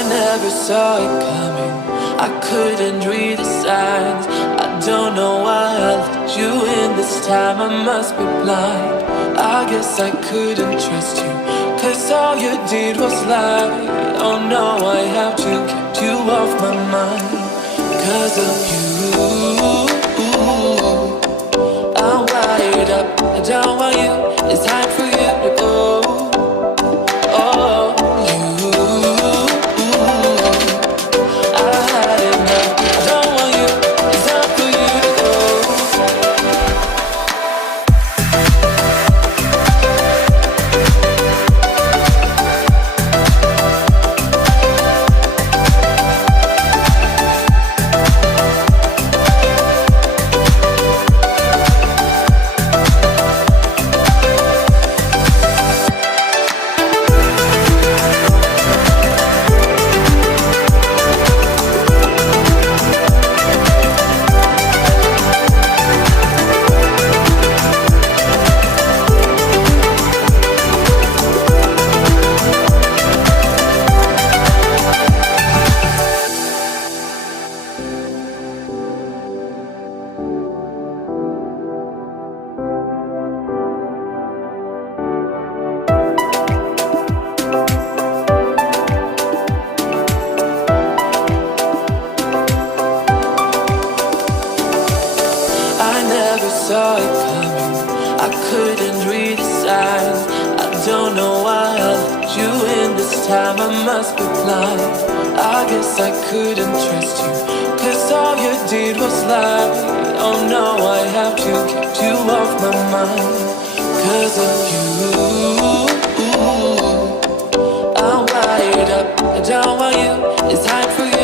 I never saw it coming, I couldn't read the signs. I don't know why I let you in this time, I must be blind. I guess I couldn't trust you, 'cause all you did was lie. Oh no, I have to keep you off my mind. 'Cause of you, I'm wired up, I don't want you, it's time for you to go. Oh, you, I had enough, I don't want you, it's time for you to go. I never saw it coming, I couldn't read the signs. I don't know why I let you in this time, I must be blind. I guess I couldn't trust you, 'cause all you did was lie. Oh no, I have to keep you off my mind. 'Cause of you, I'm wired up, I don't want you, it's time for you